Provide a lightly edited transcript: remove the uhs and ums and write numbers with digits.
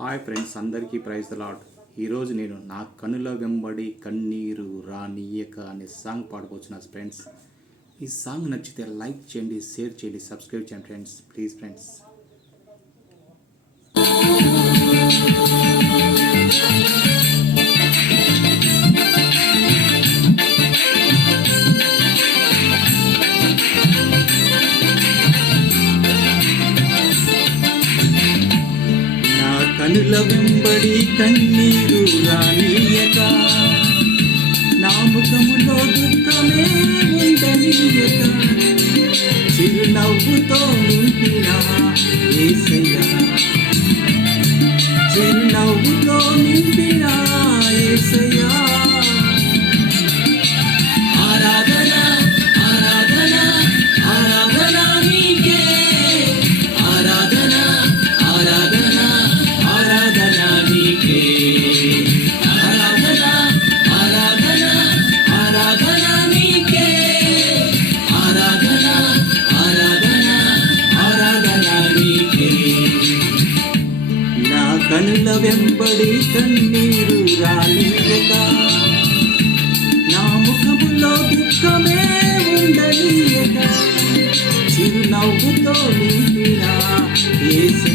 Hi friends, అందరికీ praise the lord. ఈరోజు నేను నా కనుల వెంబడి కన్నీరు రానియక అనే సాంగ్ పాడుకోవచ్చు ఫ్రెండ్స్. ఈ సాంగ్ నచ్చితే లైక్ చేయండి, షేర్ చేయండి, సబ్స్క్రైబ్ చేయండి ఫ్రెండ్స్. Please friends. కనుల వెంబడి కన్నీరు రానియక, నా ముఖములో దుఃఖమే ఉండనీయక, చిరునవ్వుతో నింపిన యేసయ్యా, చిరునవ్వుతో నింపిన యేసయ్యా. ఆరాధన ఆరాధన ఆరాధన నీకే, ఆరాధన ఆరాధన ఆరాధన నీకే, ఆరాధన ఆరాధన ఆరాధన నీకే, ఆరాధన ఆరాధన ఆరాధన నీకే. నా కనుల వెంబడి కన్నీరు రానియక, నా ముఖములో దుఃఖమే ఉండనీయక, చిరునవ్వుతో నింపిన యేసయ్యా,